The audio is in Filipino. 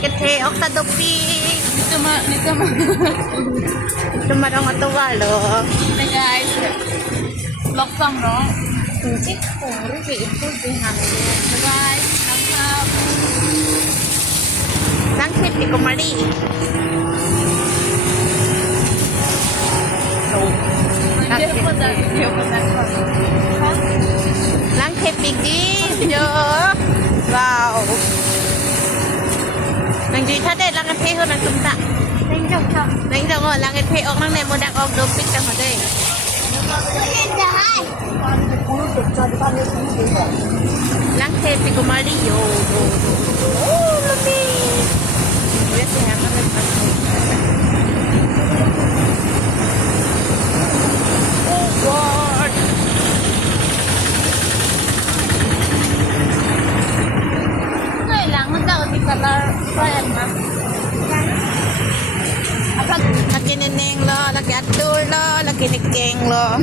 kan te ok sa dopi. Cuma dong atau walo. Hey guys. Lock song no. Cik kuri ke itu dihang. Guys, nangkap. Lang kepi kumari. Lang kepi yo. Wow. Nang di taได้langกันเทเฮานังตุ้มตะนังจงlangกันเทออกนางในโมดักออกดูปิดกันมาได้lang kepi kumari yo. Oh, lebih. Biasa yang mana Oh God. Ay lang magdaw di color brand na. Lagi neneng lo, lagi atur lo, lagi nikeng lo.